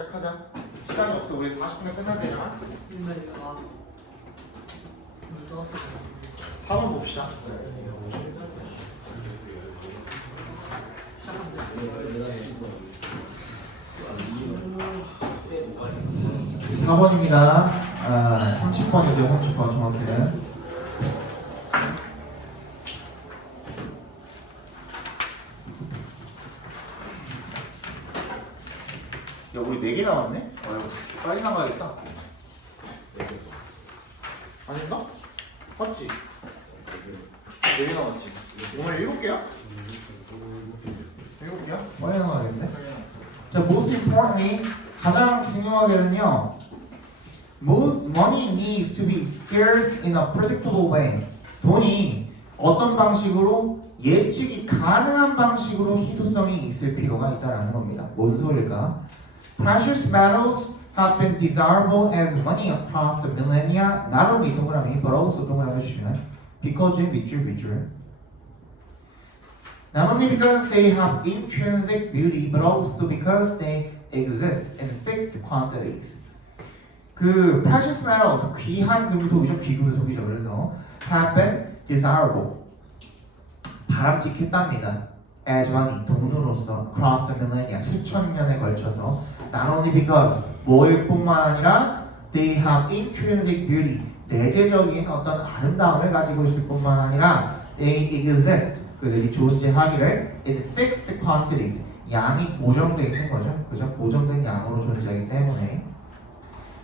시작하자. 시간이 없어. 우리 40분에 끝나야 되잖아. 근데 이거 4번 봅시다. 4번입니다. 30번이죠. 30번 정확히는. 야, 우리 4개 남았네? 빨리 나가야겠다. 아닌가? 맞지? 4개 남았지? 오늘 7개야? 7개야? 빨리 나가야겠네. 자, most importantly, 가장 중요하게는요, money needs to be scarce in a predictable way. 돈이 어떤 방식으로 예측이 가능한 방식으로 희소성이 있을 필요가 있다라는 겁니다. 뭔 소리일까? Precious metals have been desirable as money across the millennia. Not only 동그라미, but also 동그라미 해주시면 because 밑줄. Not only because they have intrinsic beauty, but also because they exist in fixed quantities. 그 precious metals, 귀한 금속이죠, 귀금속이죠. 그래서 have been desirable, 바람직했답니다. as money, 돈으로서 across the millennia, 수천 년에 걸쳐서 not only because, 뭐일 뿐만 아니라 they have intrinsic beauty, 내재적인 어떤 아름다움을 가지고 있을 뿐만 아니라 they exist, 그들이 존재하기를 in fixed quantities, 양이 고정되어 있는 거죠. 그죠? 고정된 양으로 존재하기 때문에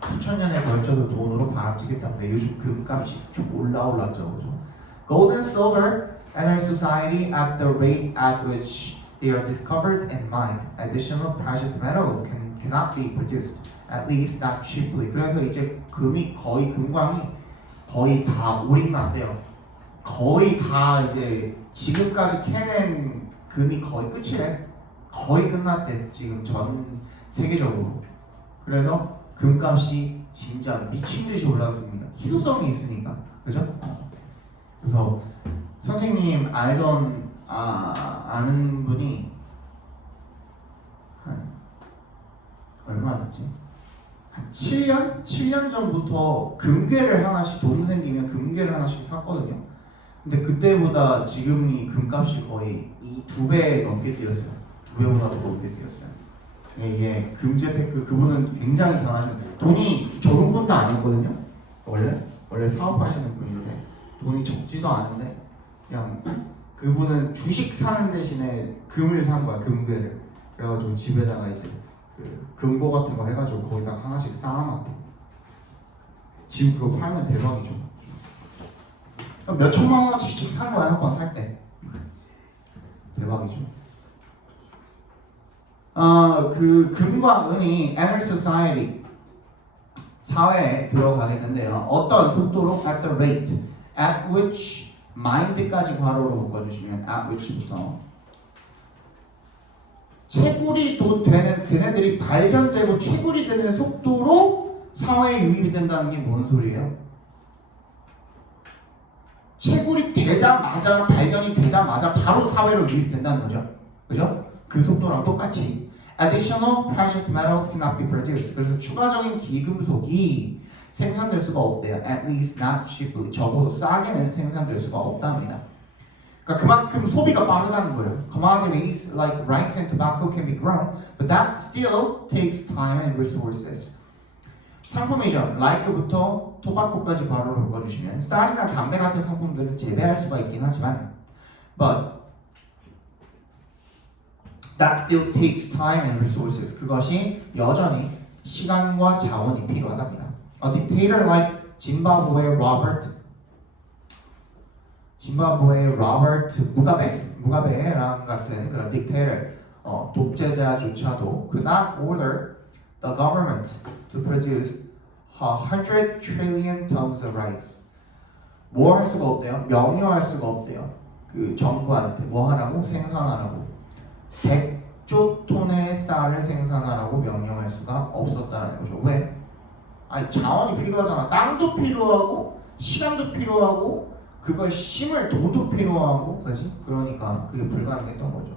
수천 년에 걸쳐서 돈으로 바람직했답니다. 요즘 금값이 좀 올랐죠. 그죠? Gold and silver enter society at the rate at which they are discovered and mined. Additional precious metals cannot be produced, at least not cheaply. 그래서 이제 금광이 거의 다 올인났대요. 거의 다 이제 지금까지 캐낸 금이 거의 끝이래. 거의 끝났대. 지금 전 세계적으로. 그래서 금값이 진짜 미친 듯이 올랐습니다. 희소성이 있으니까. 그죠? 그래서 선생님 알던 아는 분이 한 얼마 됐지? 한 7년 전부터 금괴를 하나씩 돈 생기면 금괴를 하나씩 샀거든요. 근데 그때보다 지금이 금값이 거의 이 2배 넘게 뛰었어요. 2배보다 더 넘게 뛰었어요. 이게 금재테크 그분은 굉장히 잘하시는, 돈이 적은 분도 아니었거든요. 원래 사업하시는 분인데 돈이 적지도 않은데 그냥 그분은 주식 사는 대신에 금을 산 거야, 금괴를. 그래가지고 집에다가 이제 그 금고 같은 거 해가지고 거기다 하나씩 쌓아놨대. 지금 그거 팔면 대박이죠. 몇 천만 원어치씩 산 거야, 한 번 살 때. 대박이죠. 그 금과 은이 enter society, 사회에 들어가겠는데요. 어떤 속도로? at the rate at which, mind까지 괄호로 묶어주시면 at which부터 채굴이 되는, 걔네들이 발견되고 채굴이 되는 속도로 사회에 유입이 된다는 게 뭔 소리예요? 채굴이 되자마자, 발견이 되자마자 바로 사회로 유입된다는 거죠. 그죠? 그 속도랑 똑같이 additional precious metals cannot be produced. 그래서 추가적인 귀금속이 생산될 수가 없대요. At least not cheaply. 적어도 싸게는 생산될 수가 없답니다. 그러니까 그만큼 소비가 빠르다는 거예요. Commodities like rice and tobacco can be grown, but that still takes time and resources. 상품이죠. like부터 토바코까지 바로 묶어주시면 쌀이나 담배 같은 상품들은 재배할 수가 있긴 하지만 but that still takes time and resources. 그것이 여전히 시간과 자원이 필요하답니다. A dictator like Zimbabwe Robert 무가베랑 같은 그런 dictator, 독재자조차도 could not order the government to produce 100 trillion tons of rice. 뭐 할 수가 없대요? 명령할 수가 없대요. 그 정부한테 뭐 하라고? 생산하라고. 100조 톤의 쌀을 생산하라고 명령할 수가 없었다는 거죠. 왜? 아니, 자원이 필요하잖아. 땅도 필요하고 시간도 필요하고 그걸 심을 돈도 필요하고, 그지? 그러니까 그게 불가능했던 거죠.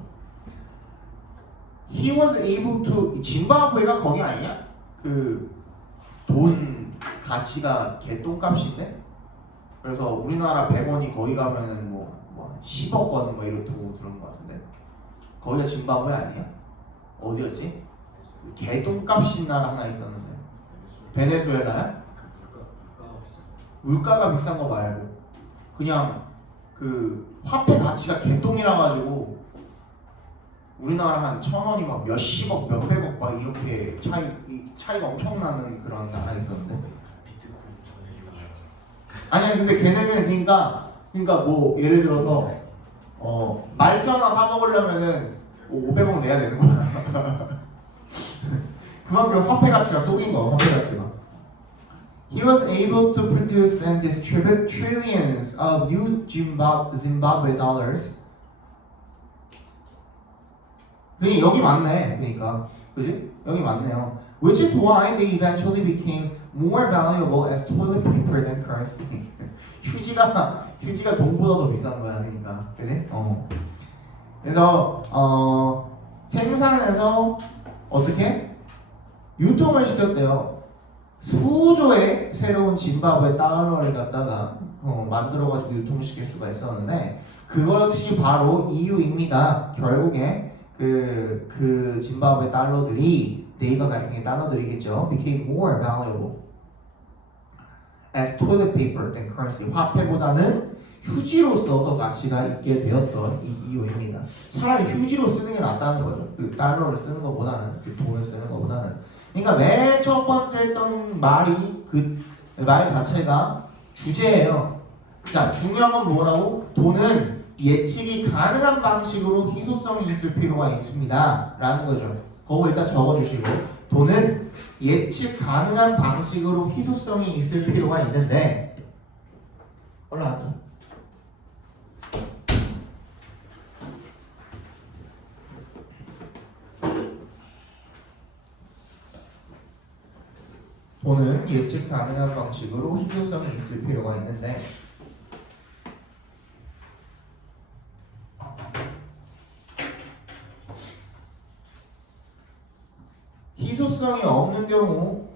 he was able to 짐바브웨가 거기 아니냐? 그 돈 가치가 개똥값인데? 그래서 우리나라 100원이 거기 가면은 뭐 10억 원 뭐 이렇다고 들은 것 같은데 거기가 짐바브웨 아니야? 어디였지? 개똥값인 나라 하나 있었는데 베네수엘라야? 물가가 비싼 거 말고 그냥 그 화폐 가치가 개똥이라 가지고 우리나라 한 1,000원이 막 몇십억 몇백억 막 이렇게 차이가 엄청 나는 그런 나라가 있었는데 아니야 근데 걔네는 그러니까 뭐 예를 들어서 말주 하나 사 먹으려면은 500억 내야 되는 거야. 그만큼 화폐 가치가 속인 거 화폐 가치가. He was able to produce and distribute trillions of new Zimbabwe dollars. 그게 여기 맞네. 그러니까 그지? 여기 맞네요. Which is why they eventually became more valuable as toilet paper than currency. 휴지가 돈보다 더 비싼 거야, 그러니까, 그지? 그래서 생산해서 어떻게 유통을 시켰대요. 수조의 새로운 짐바브웨 달러를 갖다가 만들어가지고 유통시킬 수가 있었는데 그것이 바로 이유입니다. 결국에 그 짐바브웨 달러들이 네이버 같은 달러들이겠죠. became more valuable as toilet paper than currency. 화폐보다는 휴지로서 더 가치가 있게 되었던 이유입니다. 차라리 휴지로 쓰는 게 낫다는 거죠. 그 달러를 쓰는 것보다는 그 돈을 쓰는 것보다는. 그러니까 맨 첫 번째 했던 말이 그 말 자체가 주제예요. 자, 중요한 건 뭐라고? 돈은 예측이 가능한 방식으로 희소성이 있을 필요가 있습니다. 라는 거죠. 그거 일단 적어주시고 돈은 예측 가능한 방식으로 희소성이 있을 필요가 있는데 올라가기. 돈은 예측 가능한 방식으로 희소성이 있을 필요가 있는데 희소성이 없는 경우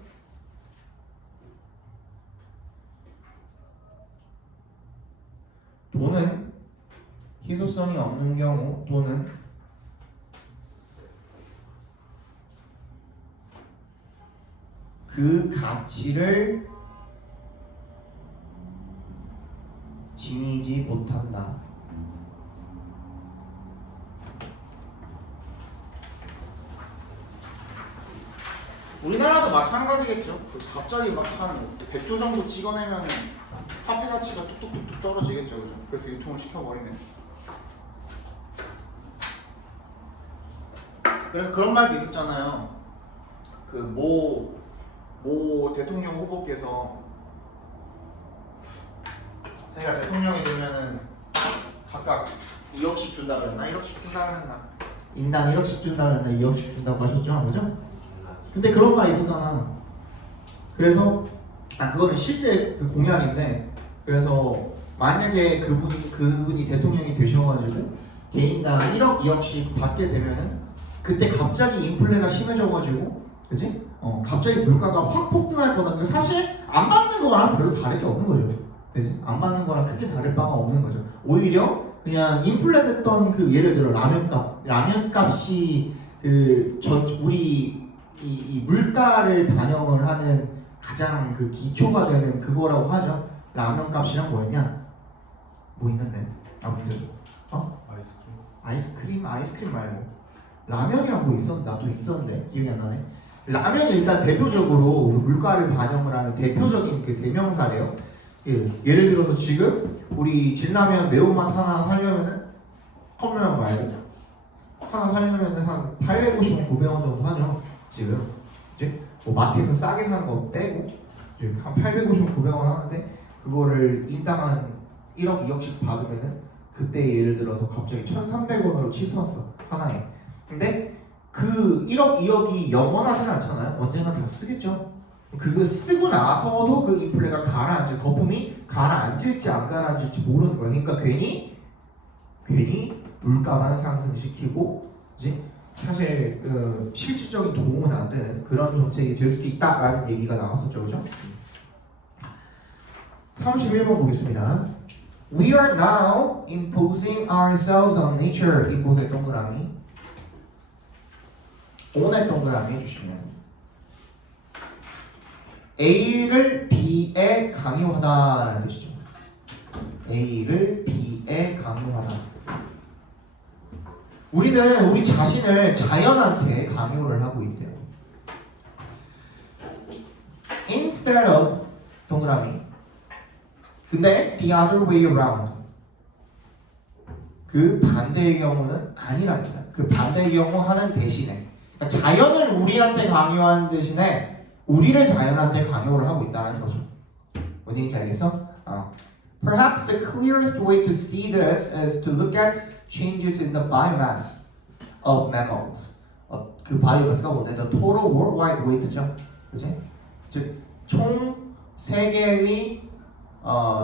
돈은 희소성이 없는 경우 돈은 그 가치를 지니지 못한다. 우리나라도 마찬가지겠죠. 갑자기 막 한 100조 정도 찍어내면 화폐 가치가 뚝뚝뚝뚝 떨어지겠죠. 그죠? 그래서 유통을 시켜버리면. 그래서 그런 말도 있었잖아요. 그 모 대통령 후보께서 자기가 대통령이 되면은 각각 2억씩 준다 그랬나? 1억씩 준다 그랬나? 인당 1억씩 준다 그랬나? 2억씩 준다고 하셨죠? 그죠? 근데 그런 말이 있었잖아. 그래서 그거는 실제 그 공약인데 그래서 만약에 그분이 대통령이 되셔가지고 개인당 1억, 2억씩 받게 되면은 그때 갑자기 인플레가 심해져가지고 그지? 갑자기 물가가 확 폭등할 거다. 사실 안 받는 거랑 별로 다를 게 없는 거죠. 그지? 안 받는 거랑 크게 다를 바가 없는 거죠. 오히려 그냥 인플레 됐던 그 예를 들어 라면값이 우리 이 물가를 반영을 하는 가장 그 기초가 되는 그거라고 하죠. 라면 값이랑 뭐였냐? 뭐 있는데? 아무튼 아이스크림 말고 라면이랑 뭐 있었는데 나도 있었는데 기억이 안 나네. 라면이 일단 대표적으로 물가를 반영을 하는 대표적인 그 대명사래요. 예를 들어서 지금 우리 진라면 매운맛 하나 사려면은 컵라면 말고 하나 사려면은 한 850원, 900원 정도 하죠. 지금 이제 뭐 마트에서 싸게 사는 거 빼고 지금 한 850원, 900원 하는데 그거를 인당 한 1억, 2억씩 받으면은 그때 예를 들어서 갑자기 1,300원으로 치솟았어 하나에. 근데 그 1억, 2억이 영원하진 않잖아요. 언젠가 다 쓰겠죠. 그거 쓰고 나서도 그 인플레가 가라앉을 거품이 가라앉을지 안 가라앉을지 모르는 거예요. 그러니까 괜히 물가만 상승시키고 이제 사실 실질적인 도움은 안 되는 그런 정책이 될 수도 있다라는 얘기가 나왔었죠, 그죠? 31번 보겠습니다. We are now imposing ourselves on nature. 이곳의 동그라미, on의 동그라미 해주시면 A를 B에 강요하다라는 뜻이죠. A를 B에 강요하다. 우리는 우리 자신을 자연한테 강요를 하고 있대요. Instead of 동그라미. 근데 the other way around. 그 반대의 경우는 아니랍니다. 그 반대의 경우 하는 대신에 그러니까 자연을 우리한테 강요하는 대신에 우리를 자연한테 강요를 하고 있다는 거죠. 뭔 얘기인지 알겠어? Perhaps the clearest way to see this is to look at changes in the biomass of mammals. 그 바이오마스가 뭔데? The total worldwide weight죠. 그지? 즉, 총 세계의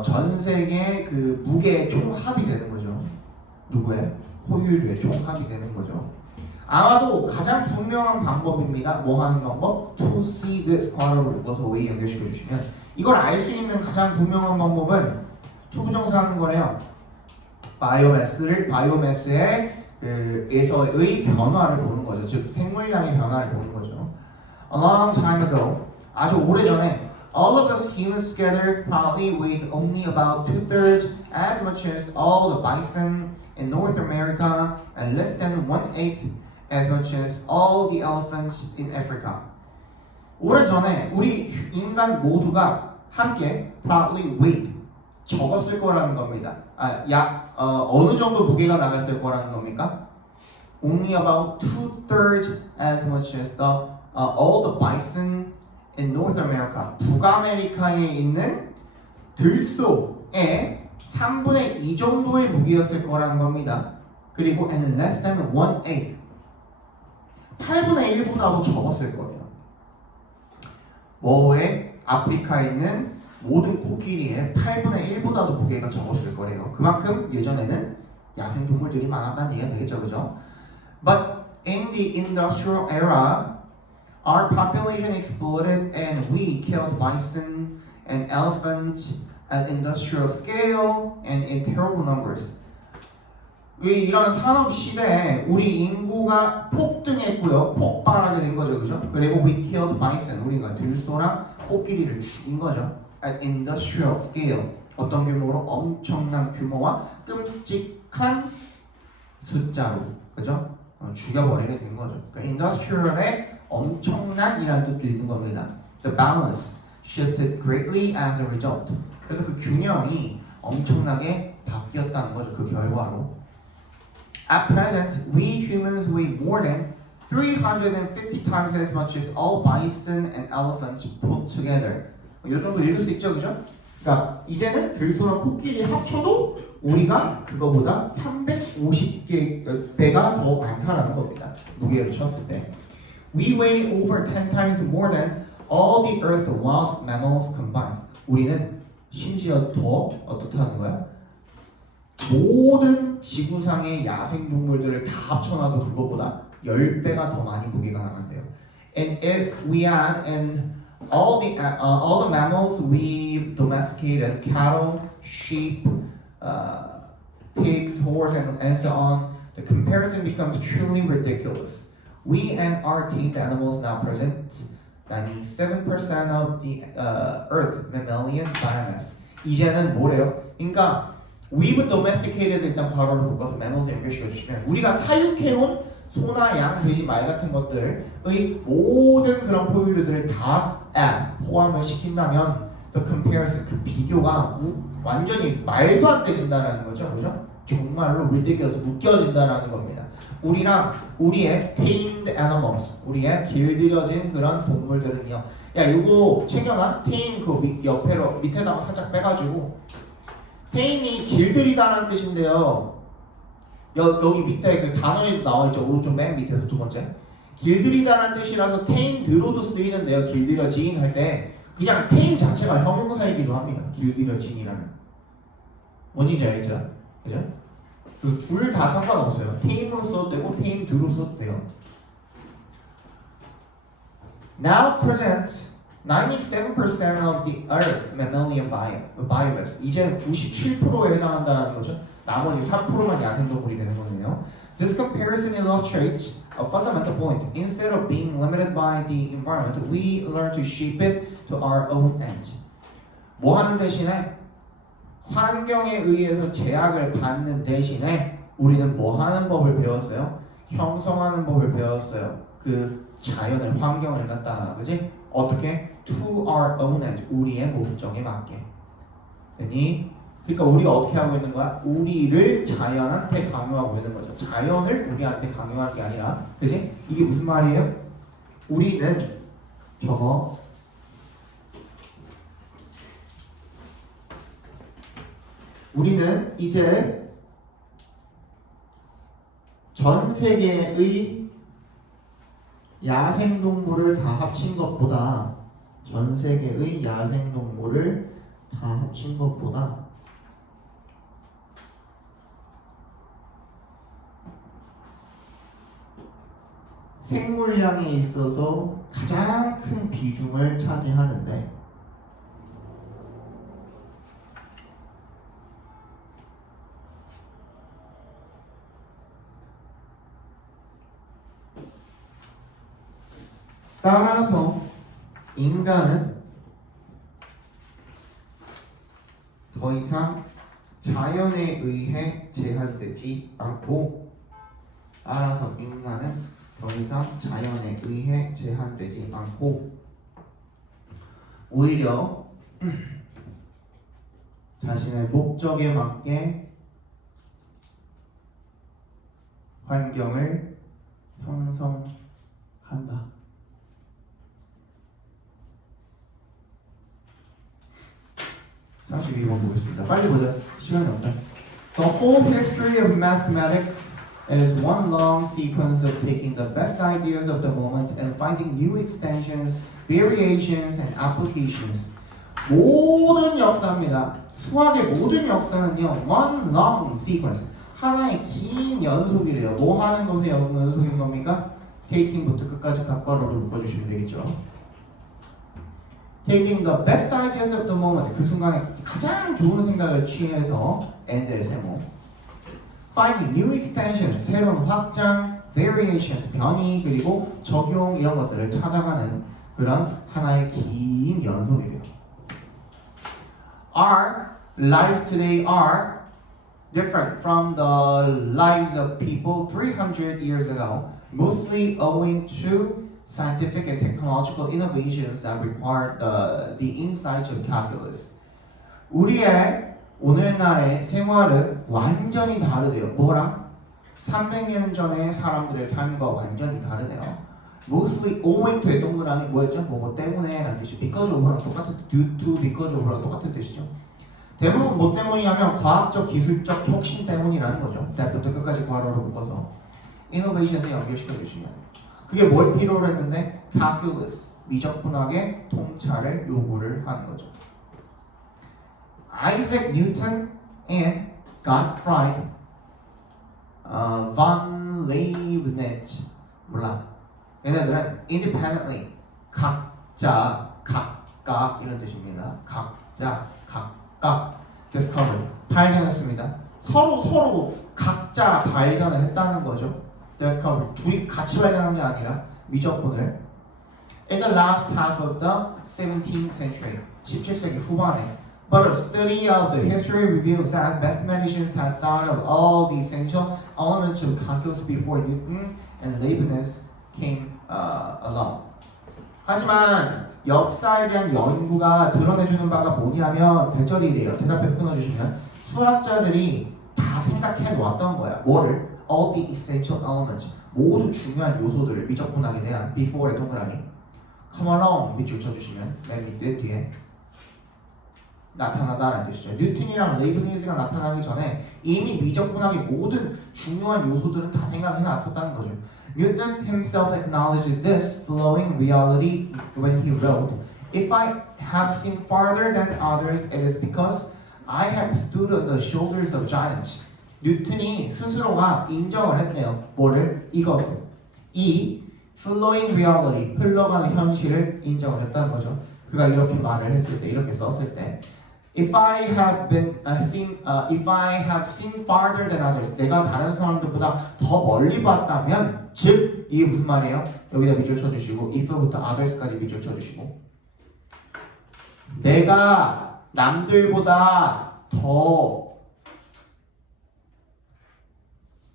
전 세계 그 무게의 총합이 되는 거죠. 누구의? 포유류의 총합이 되는 거죠. 아마도 가장 분명한 방법입니다. 뭐 하는 방법? To see this 괄호를 묶어서 way 연결시켜 주시면 이걸 알 수 있는 가장 분명한 방법은 투부정사 하는 거래요. 바이오매스의 에서의 변화를 보는 거죠. 즉 생물량의 변화를 보는 거죠. A long time ago, 아주 오래전에 all of us humans together probably weighed only about 2/3 as much as all the bison in North America and less than 1/8 as much as all the elephants in Africa. 오래전에 우리 인간 모두가 함께 probably weighed 적었을 거라는 겁니다. 어느 정도 무게가 나갔을 거라는 겁니까? Only about 2/3 as much as all the bison in North America. 북아메리카에 있는 들소의 3분의 2 정도의 무게였을 거라는 겁니다. 그리고 and less than 1/8. 8분의 1보다도 적었을 거예요. 뭐에? 아프리카에 있는 모든 코끼리의 8분의 1보다도 무게가 적었을 거래요. 그만큼 예전에는 야생 동물들이 많았다는 얘기가 되겠죠, 그죠? But in the industrial era, our population exploded and we killed bison and elephants at industrial scale and in terrible numbers. 이런 산업 시대에 우리 인구가 폭등했고요, 폭발하게 된 거죠, 그죠? 그리고 we killed bison, 우리가 들소랑 코끼리를 죽인 거죠. At industrial scale, 어떤 규모로? 엄청난 규모와 끔찍한 숫자로, 그죠? 죽여버리게 된 거죠. 그러니까 industrial에 엄청난이라는 뜻도 있는 겁니다. The balance shifted greatly as a result. 그래서 그 균형이 엄청나게 바뀌었다는 거죠. 그 결과로. At present, we humans weigh more than 350 times as much as all bison and elephants put together. 이 정도 읽을 수 있죠, 그죠? 그러니까 이제는 들소랑 코끼리 합쳐도 우리가 그거보다 350배가 더 많다라는 겁니다. 무게를 쳤을 때. We weigh over 10 times more than all the Earth's wild mammals combined. 우리는 심지어 더 어떻다는 거야? 모든 지구상의 야생동물들을 다 합쳐놔도 그거보다 10배가 더 많이 무게가 나간대요. And if we add in all the mammals we've domesticated, cattle, sheep, pigs, horse, and so on, the comparison becomes truly ridiculous. We and our tamed animals now present 97% of the Earth mammalian biomass. 이제는 뭐래요? 그러니까 we've domesticated 일단 괄호를 묶어서 mammals 연결시켜 주시면 우리가 사육해온 소나 양, 돼지, 말 같은 것들의 모든 그런 포유류들을 다 포함을 시킨다면 the comparison, 그 비교가 완전히 말도 안 되진다라는 거죠, 그죠? 정말로 ridiculous, 웃겨진다라는 겁니다. 우리랑 우리의 tamed animals, 우리의 길들여진 그런 동물들은요. 야, 요거 챙겨놔. tame 그 옆에로 밑에다가 살짝 빼가지고 tame이 길들이다라는 뜻인데요. 여기 밑에 그 단어에 나와있죠. 오른쪽 맨 밑에서 두 번째. 길들이다라는 뜻이라서 tame드로도 쓰이는데요. 길들여진 할 때 그냥 tame 자체가 형용사이기도 합니다. 길들여진이라는. 뭔지 알겠죠? 그죠? 그래서 둘 다 상관없어요. 테임으로 써도 되고 테임 2로 써도 돼요. Now present 97% of the Earth mammalian biomass. 이제는 97%에 해당한다는 거죠. 나머지 3%만 야생동물이 되는 거네요. This comparison illustrates a fundamental point. Instead of being limited by the environment, we learn to shape it to our own end. 뭐 하는 대신에 환경에 의해서 제약을 받는 대신에 우리는 뭐 하는 법을 배웠어요? 형성하는 법을 배웠어요. 그 자연을 환경을 갖다가 그지? 어떻게? To our own end. 우리의 목적에 맞게. 그러니까 우리가 어떻게 하고 있는 거야? 우리를 자연한테 강요하고 있는 거죠. 자연을 우리한테 강요하는 게 아니라, 그지? 이게 무슨 말이에요? 우리는 저거 우리는 이제 전 세계의 야생동물을 다 합친 것보다 전 세계의 야생동물을 다 합친 것보다 생물량에 있어서 가장 큰 비중을 차지하는데 따라서 인간은 더 이상 자연에 의해 제한되지 않고 따라서 인간은 더 이상 자연에 의해 제한되지 않고 오히려 자신의 목적에 맞게 환경을 형성한다. 32번 보겠습니다. 빨리 보자. 시간이 없다. The whole history of mathematics is one long sequence of taking the best ideas of the moment and finding new extensions, variations, and applications. 모든 역사입니다. 수학의 모든 역사는요, one long sequence. 하나의 긴 연속이래요. 뭐 하는 것의 연속인 겁니까? taking부터 끝까지 각괄호를 묶어주시면 되겠죠. Taking the best ideas of the moment. 그 순간에 가장 좋은 생각을 취해서 end의 세모. Finding new extensions. 새로운 확장, variations, 변이, 그리고 적용 이런 것들을 찾아가는 그런 하나의 긴 연속이래요. Our lives today are different from the lives of people 300 years ago, mostly owing to scientific and technological innovations that require the insights of calculus. 우리의 오늘날의 생활은 완전히 다르대요. 뭐랑? 300년 전의 사람들의 삶과 완전히 다르네요. Mostly owing to 동그라미 뭐였죠? 뭐 때문에 라는 뜻이 because of랑 똑같은 due to because of랑 똑같은 뜻이죠. 대부분 뭐 때문이냐면 과학적 기술적 혁신 때문이라는 거죠. 대부터 끝까지 괄호로 묶어서 innovations에 연결시켜 주시면 그게 뭘 필요로 했는데 calculus 미적분학의 통찰을 요구를 하는 거죠. Isaac Newton and Gottfried von Leibniz 몰라. 얘네들은 independently 각각 이런 뜻입니다. 각각 discovered 발견했습니다. 서로 각자 발견을 했다는 거죠. discovered 둘이 같이 발견한 게 아니라 미적분을 in the last half of the 17th century 17세기 후반에 but a study of the history reveals that mathematicians had thought of all the essential elements of calculus before Newton and Leibniz came along. 하지만 역사에 대한 연구가 드러내주는 바가 뭐냐면 대절이래요. 대답해서 끊어주시면 수학자들이 다 생각해 놓았던 거야. 뭐를? All the essential elements. 모든 중요한 요소들을 미적분학에 대한 before의 동그라미 come along 밑줄 쳐주시면 맨 밑에 뒤에 나타나다라는 뜻이죠. 뉴턴이랑 레이브니즈가 나타나기 전에 이미 미적분학의 모든 중요한 요소들은 다 생각해 놨었다는 거죠. Newton himself acknowledged this flowing reality when he wrote, "If I have seen farther than others, it is because I have stood on the shoulders of giants. 뉴턴이 스스로가 인정을 했대요. 뭐를? 이것을. 이 flowing reality, 흘러가는 현실을 인정을 했다는 거죠. 그가 이렇게 말을 했을 때, 이렇게 썼을 때 if I have seen farther than others, 내가 다른 사람들보다 더 멀리 봤다면, 즉 이게 무슨 말이에요? 여기다 밑줄 쳐주시고 if부터 others까지 밑줄 쳐주시고 내가 남들보다 더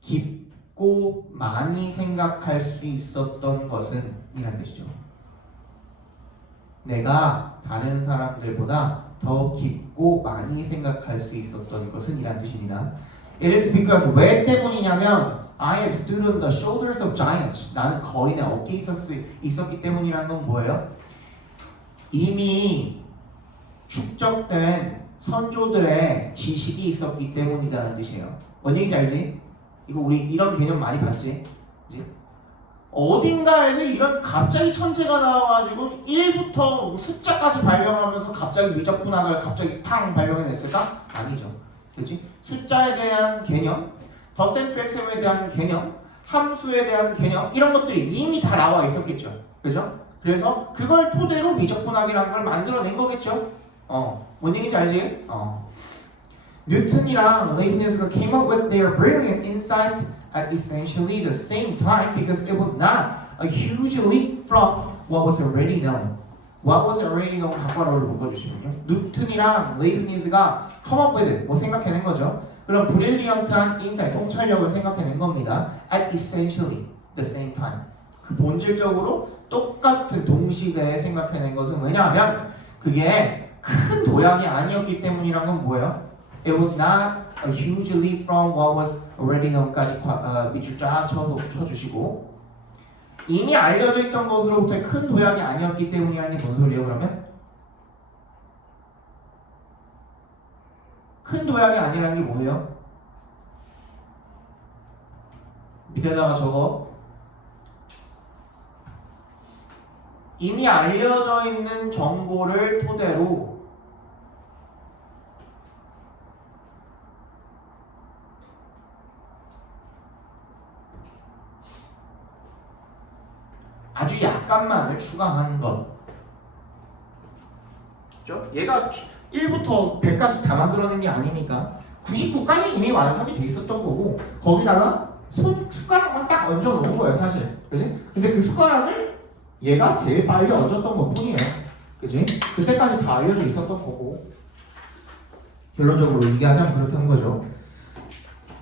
깊고 많이 생각할 수 있었던 것은 이란 뜻이죠. 내가 다른 사람들보다 더 깊고 많이 생각할 수 있었던 것은 이란 뜻입니다. It is because 왜 때문이냐면 I have stood on the shoulders of giants. 나는 거인의 어깨에 있었기 때문이라는 건 뭐예요? 이미 축적된 선조들의 지식이 있었기 때문이다라는 뜻이에요. 뭔 얘기인지 알지? 이거 우리 이런 개념 많이 봤지? 그치? 어딘가에서 이런 갑자기 천재가 나와가지고 1부터 숫자까지 발명하면서 갑자기 미적분학을 갑자기 탕 발명해냈을까? 아니죠. 그렇지? 숫자에 대한 개념, 덧셈 뺄셈에 대한 개념, 함수에 대한 개념 이런 것들이 이미 다 나와 있었겠죠. 그죠? 그래서 그걸 토대로 미적분학이라는 걸 만들어낸 거겠죠. 뭔 얘기인지 알지? 뉴턴이랑 레이브니즈가 came up with their brilliant insight at essentially the same time because it was not a huge leap from what was already known. What was already known 각괄호를 묶어주시면요. 뉴턴이랑 레이브니즈가 come up with 뭐 생각해낸 거죠. 그럼 brilliant한 insight, 통찰력을 생각해낸 겁니다. At essentially the same time. 그 본질적으로 똑같은 동시대에 생각해낸 것은 왜냐하면 그게 큰 도약이 아니었기 때문이란 건 뭐예요? It was not a huge leap from what was already known까지 밑줄 쫙 쳐주시고 이미 알려져 있던 것으로부터의 큰 도약이 아니었기 때문이라는 게 뭔 소리예요 그러면? 큰 도약이 아니라는 게 뭐예요? 밑에다가 적어 이미 알려져 있는 정보를 토대로 아주 약간만을 추가하는 것. 그렇죠? 얘가 1부터 100까지 다 만들어낸 게 아니니까 99까지 이미 완성이 돼 있었던 거고 거기다가 숟가락만 딱 얹어 놓은 거예요 사실. 그지? 근데 그 숟가락을 얘가 제일 빨리 얹었던 것 뿐이에요. 그지? 그때까지 다 알려져 있었던 거고 결론적으로 얘기하자면 그렇다는 거죠.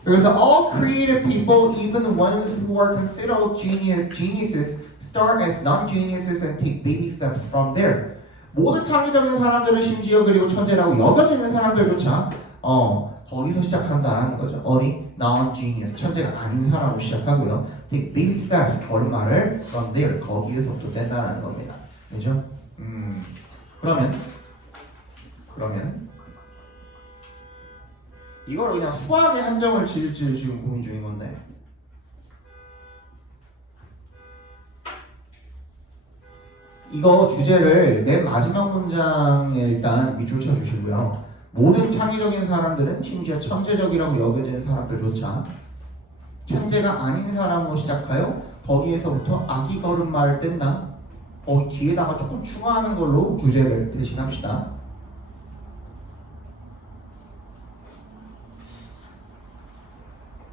그래서 all creative people, even ones who are considered geniuses, start as non-geniuses and take baby steps from there. 모든 창의적인 사람들은 심지어 그리고 천재라고 여겨지는 사람들조차 거기서 시작한다라는 거죠. 어디? non-genius, 천재가 아닌 사람으로 시작하고요. take baby steps, 걸음마를 from there, 거기에서부터 뗀다라는 겁니다. 그죠? 그러면 이걸 그냥 수학에 한정을 지을지 지금 고민 중인 건데 이거 주제를 맨 마지막 문장에 일단 밑줄 쳐주시고요. 모든 창의적인 사람들은 심지어 천재적이라고 여겨지는 사람들조차 천재가 아닌 사람으로 시작하여 거기에서부터 아기 걸음마를 뗀다. 뒤에다가 조금 추가하는 걸로 주제를 대신합시다.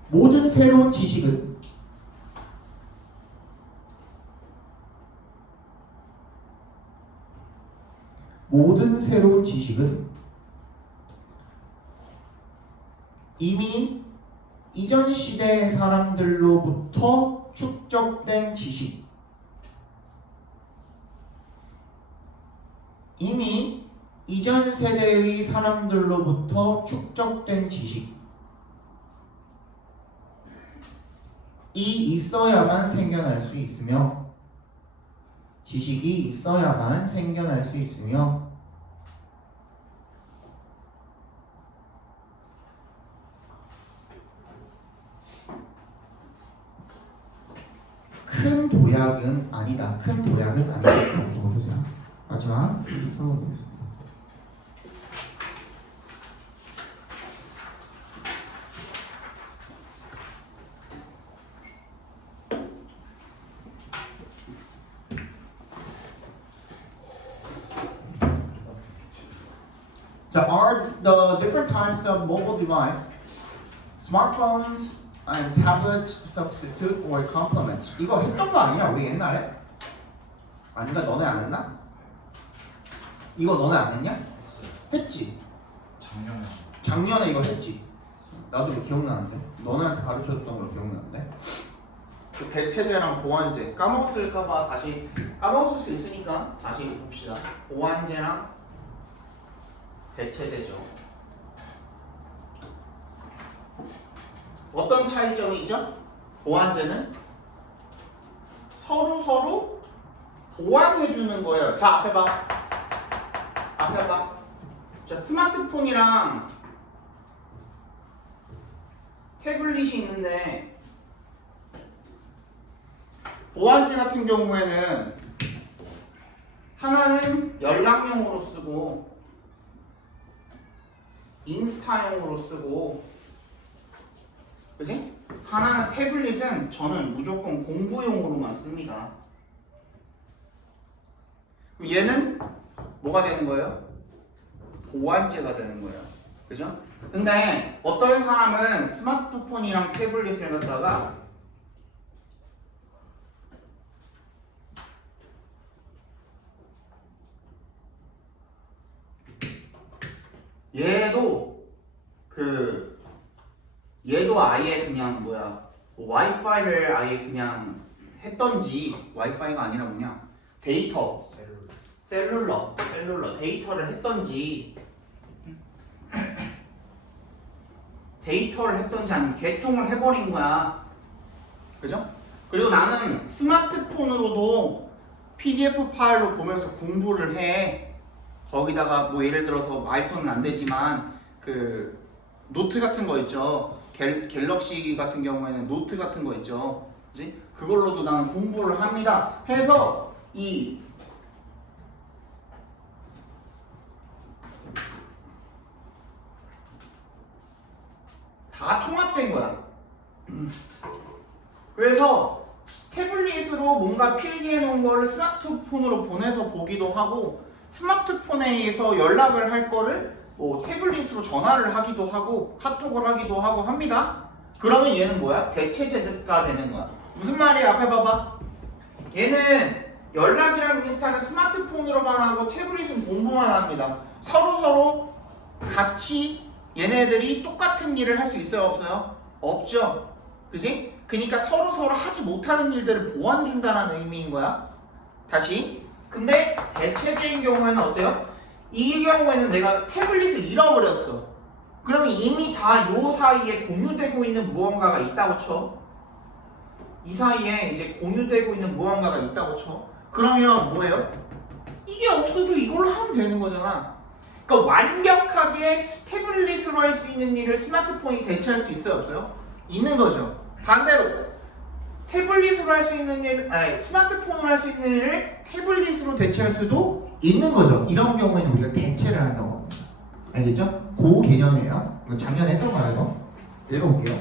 모든 새로운 지식은 이미 이전 시대의 사람들로부터 축적된 지식, 이미 이전 세대의 사람들로부터 축적된 지식이 있어야만 생겨날 수 있으며 지식이 있어야만 생겨날 수 있으며 큰 도약은 아니다. 큰 도약은 아니다. 보세요. 마지막 써보겠습니다. different types of mobile device, smartphones and tablets substitute or complement. 이거 했던 거 아니야 우리 옛날에? 아닌가 너네 안 했나? 이거 너네 안 했냐? 했지. 작년에 이거 했지. 나도 이거 기억나는데. 너네한테 가르쳐줬던 걸로 기억나는데. 그 대체제랑 보완제 까먹었을까봐 다시 까먹었을 수 있으니까 다시 봅시다. 보완제랑 대체제죠. 어떤 차이점이 있죠? 보완제는 서로 보완해 주는 거예요. 자 앞에 봐. 앞에 봐. 자 스마트폰이랑 태블릿이 있는데 보완제 같은 경우에는 하나는 연락용으로 쓰고 인스타용으로 쓰고 그지? 하나는 태블릿은 저는 무조건 공부용으로만 씁니다. 그럼 얘는 뭐가 되는 거예요? 보완제가 되는 거예요. 그죠? 근데 어떤 사람은 스마트폰이랑 태블릿을 갖다가 얘도 아예 그냥 와이파이를 아예 그냥 했던지 와이파이가 아니라 뭐냐 데이터 셀룰러 데이터를 했던지 아니면 개통을 해버린 거야. 그죠? 그리고 나는 스마트폰으로도 PDF 파일로 보면서 공부를 해. 거기다가 뭐 예를 들어서 아이폰은 안 되지만 그 노트 같은 거 있죠. 갤럭시 같은 경우에는 노트 같은 거 있죠. 그치? 그걸로도 나는 공부를 합니다. 해서 이 다 통합된 거야. 그래서 태블릿으로 뭔가 필기해 놓은 거를 스마트폰으로 보내서 보기도 하고 스마트폰에 의해서 연락을 할 거를 뭐 태블릿으로 전화를 하기도 하고 카톡을 하기도 하고 합니다. 그러면 얘는 뭐야? 대체제가 되는 거야. 무슨 말이야? 앞에 봐봐. 얘는 연락이랑 인스타는 스마트폰으로만 하고 태블릿은 공부만 합니다. 서로 같이 얘네들이 똑같은 일을 할 수 있어요? 없어요? 없죠. 그지? 그러니까 서로 하지 못하는 일들을 보완해준다는 의미인 거야. 다시. 근데 대체제인 경우에는 어때요? 이 경우에는 내가 태블릿을 잃어버렸어. 그러면 이미 다 요 사이에 공유되고 있는 무언가가 있다고 쳐. 이 사이에 이제 공유되고 있는 무언가가 있다고 쳐. 그러면 뭐예요? 이게 없어도 이걸로 하면 되는 거잖아. 그러니까 완벽하게 태블릿으로 할 수 있는 일을 스마트폰이 대체할 수 있어요? 없어요? 있는 거죠. 반대로 태블릿으로 할 수 있는 스마트폰으로 할 수 있는 일을 태블릿으로 대체할 수도 있는 거죠. 이런 경우에는 우리가 대체를 한다고 합니다. 알겠죠? 그 개념이에요. 이거 작년에 했던 거야 이거. 읽어볼게요.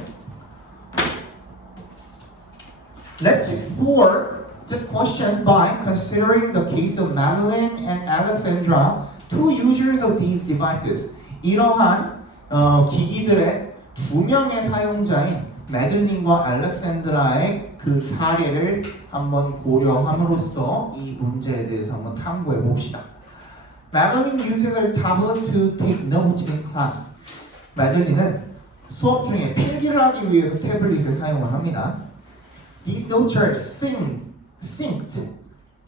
Let's explore this question by considering the case of Madeline and Alexandra, two users of these devices. 이러한 기기들의 두 명의 사용자인 매들린과 알렉산드라의 그 사례를 한번 고려함으로써 이 문제에 대해서 한번 탐구해 봅시다. Madeline uses her tablet to take notes in class. 매들린은 수업 중에 필기를 하기 위해서 태블릿을 사용을 합니다. These notes are synced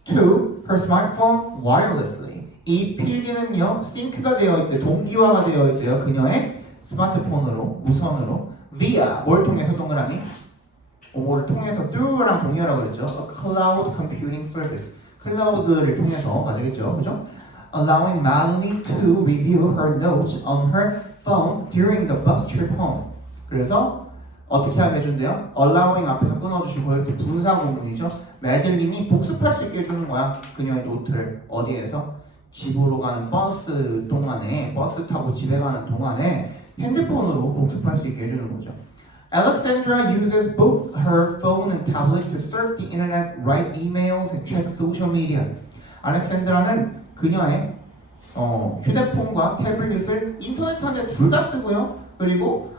to her smartphone wirelessly. 이 필기는요, 싱크가 되어 있대, 동기화가 되어 있대요. 그녀의 스마트폰으로, 무선으로, via 뭘 통해서 동그라미? 뭐를 통해서 through랑 동의어라고 그랬죠. A cloud computing service. 클라우드를 통해서가 되겠죠, 그죠? Allowing Melanie to review her notes on her phone during the bus trip home. 그래서 어떻게 하게 해준대요? Allowing 앞에서 끊어주시고 이렇게 분사 구문이죠. 매들린이 복습할 수 있게 해주는 거야. 그녀의 노트를 어디에서? 집으로 가는 버스 동안에, 버스 타고 집에 가는 동안에 핸드폰으로 복습할 수 있게 해주는 거죠. Alexandra uses both her phone and tablet to surf the internet, write emails, and check social media. 알렉산드라는 그녀의 휴대폰과 태블릿을 인터넷 하는데 둘 다 쓰고요. 그리고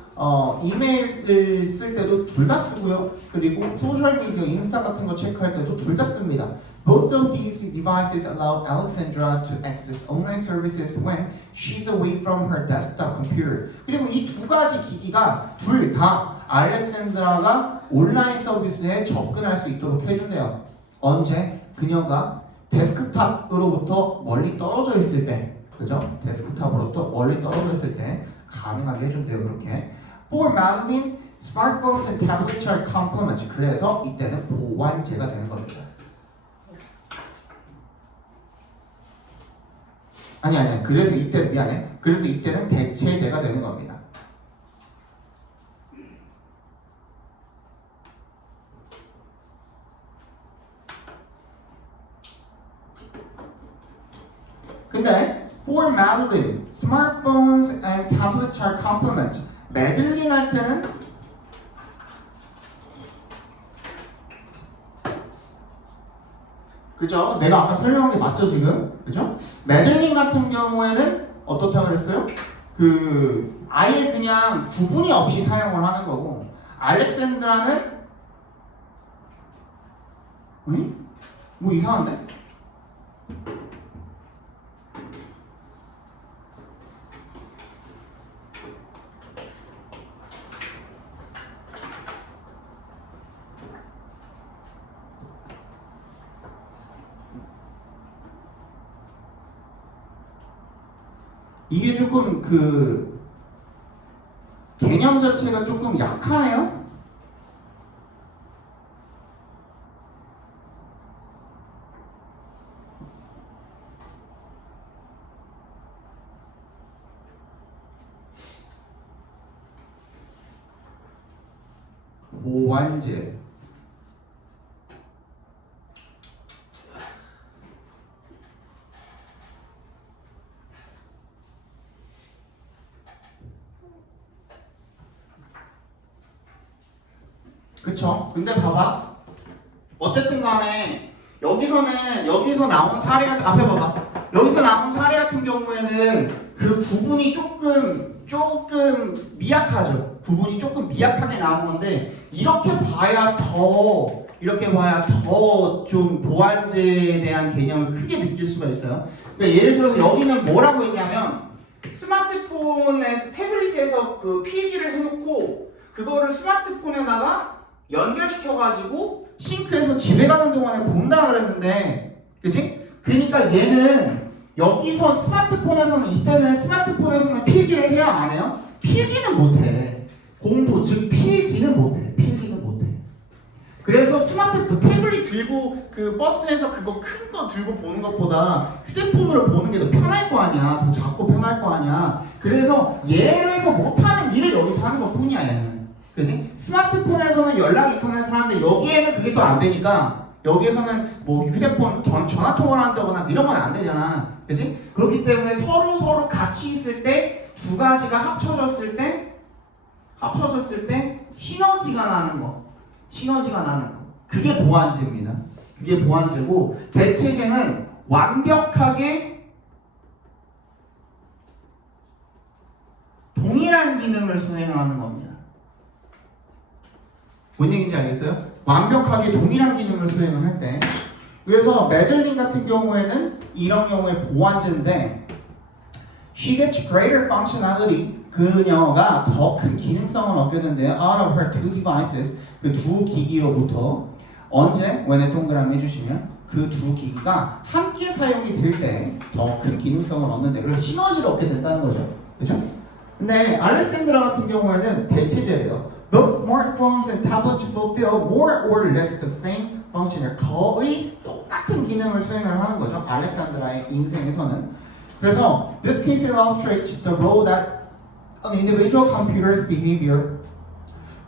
이메일을 쓸 때도 둘 다 쓰고요. 그리고 소셜미디어, 인스타 같은 거 체크할 때도 둘 다 씁니다. Both of these devices allow Alexandra to access online services when she's away from her desktop computer. 그리고 이 두 가지 기기가 둘 다 알렉산드라가 온라인 서비스에 접근할 수 있도록 해준대요. 언제? 그녀가 데스크탑으로부터 멀리 떨어져 있을 때, 그죠? 데스크탑으로부터 멀리 떨어져 있을 때 가능하게 해준대요. 그렇게. For Madeline, smartphones and tablets are complements. 그래서 이때는 보완제가 되는 겁니다. 아니. 그래서 이때는 미안해. 그래서 이때는 대체제가 되는 겁니다. 근데 for Madeline, smartphones and tablets are complement. 매들린 할 때는 그죠? 내가 아까 설명한 게 맞죠 지금? 그죠? 매들린 같은 경우에는 어떻다고 그랬어요? 아예 그냥 구분이 없이 사용을 하는 거고 알렉산드라는 뭐 이상한데? 이게 조금 개념 자체가 조금 약하네요. 보완제. 그쵸? 근데 봐봐. 어쨌든 간에 여기서 나온 사례 같은 앞에 봐봐. 여기서 나온 사례 같은 경우에는 그 구분이 조금 미약하죠. 구분이 조금 미약하게 나온 건데 이렇게 봐야 더 좀 보완제에 대한 개념을 크게 느낄 수가 있어요. 그러니까 예를 들어서 여기는 뭐라고 했냐면 스마트폰에서 태블릿에서 그 필기를 해놓고 그거를 스마트폰에다가 연결시켜가지고 싱크에서 집에 가는 동안에 본다 그랬는데, 그치? 그러니까 얘는 여기서 이때는 스마트폰에서는 필기를 해야 안 해요? 필기는 못해. 공부, 즉 필기는 못해. 그래서 스마트폰, 태블릿 들고 그 버스에서 그거 큰 거 들고 보는 것보다 휴대폰으로 보는 게 더 편할 거 아니야. 더 작고 편할 거 아니야. 그래서 얘에서 못하는 일을 여기서 하는 것 뿐이야, 얘는. 그지? 스마트폰에서는 연락 인터넷을 하는데 여기에는 그게 또 안 되니까 여기에서는 뭐 휴대폰 전화 통화를 한다거나 이런 건 안 되잖아. 그지? 그렇기 때문에 서로 같이 있을 때 두 가지가 합쳐졌을 때 시너지가 나는 거. 그게 보완제입니다. 그게 보완제고 대체제는 완벽하게 동일한 기능을 수행하는 겁니다. 뭔 얘기인지 알겠어요? 완벽하게 동일한 기능을 수행을 할 때. 그래서 매들린 같은 경우에는 이런 경우에 보완제인데 she gets greater functionality. 그녀가 더 큰 기능성을 얻게 된대요. out of her two devices. 그 두 기기로부터. 언제? when에 동그라미 해주시면 그 두 기기가 함께 사용이 될 때 더 큰 기능성을 얻는데 그래서 시너지를 얻게 된다는 거죠. 그죠? 근데 알렉산드라 같은 경우에는 대체제예요. Both smartphones and tablets fulfill more or less the same function. 거의 똑같은 기능을 수행을 하는 거죠. 알렉산드라의 인생에서는. 그래서 this case illustrates the role that an individual computer's behavior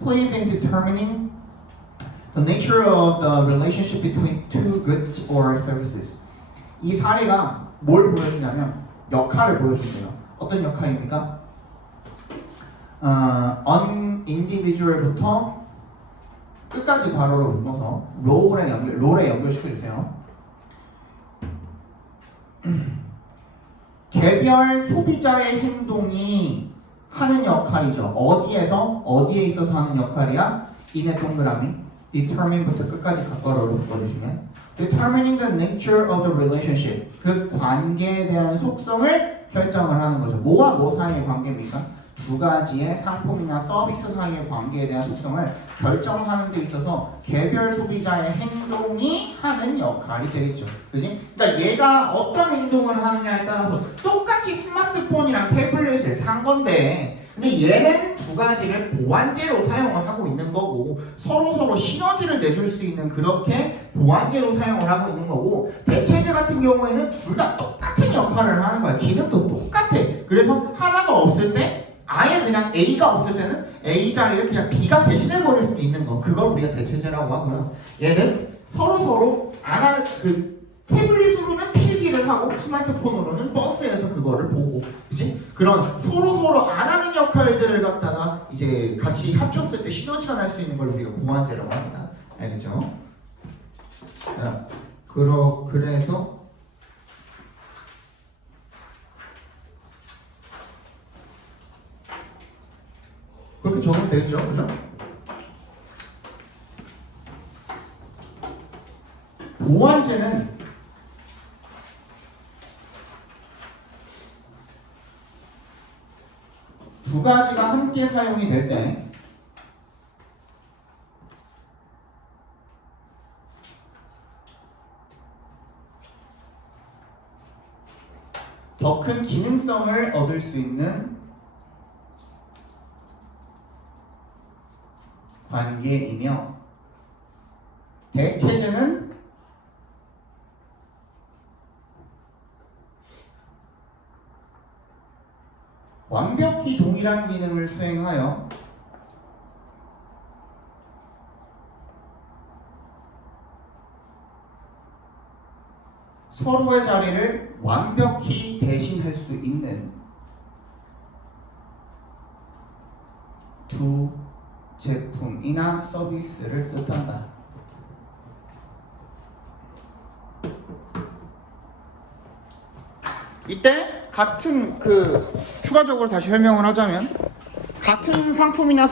plays in determining the nature of the relationship between two goods or services. 이 사례가 뭘 보여주냐면 역할을 보여준대요. 어떤 역할입니까? individual부터 끝까지 괄호로 묶어서 롤에 연결시켜주세요. 개별 소비자의 행동이 하는 역할이죠. 어디에 있어서 하는 역할이야? 인의 동그라미 determine부터 끝까지 각괄호로 바꿔주시면 determining the nature of the relationship 그 관계에 대한 속성을 결정을 하는 거죠. 뭐와 뭐 사이의 관계입니까? 두 가지의 상품이나 서비스 사이의 관계에 대한 속성을 결정하는 데 있어서 개별 소비자의 행동이 하는 역할이 되겠죠. 그지? 그러니까 얘가 어떤 행동을 하느냐에 따라서 똑같이 스마트폰이랑 태블릿을 산 건데 근데 얘는 두 가지를 보완제로 사용을 하고 있는 거고 서로 시너지를 내줄 수 있는 그렇게 보완제로 사용을 하고 있는 거고 대체제 같은 경우에는 둘 다 똑같은 역할을 하는 거야. 기능도 똑같아. 그래서 하나가 없을 때 아예 그냥 A가 없을 때는 A 자리를 그냥 B가 대신해 버릴 수도 있는 거. 그걸 우리가 대체제라고 하고요. 얘는 서로 안 하는 그 태블릿으로는 필기를 하고 스마트폰으로는 버스에서 그거를 보고, 그지? 그런 서로 안 하는 역할들을 갖다가 이제 같이 합쳤을 때 시너지가 날 수 있는 걸 우리가 보완제라고 합니다. 알겠죠? 자, 그래서 그렇게 적으면 되겠죠, 그죠? 보완제는 두 가지가 함께 사용이 될 때 더 큰 기능성을 얻을 수 있는 관계이며 대체제는 완벽히 동일한 기능을 수행하여 서로의 자리를 완벽히 대신할 수 있는 두 제품이나 서비스를 뜻한다. 이때 같은 추가적으로 다시 설명을 하자면 같은 상품이나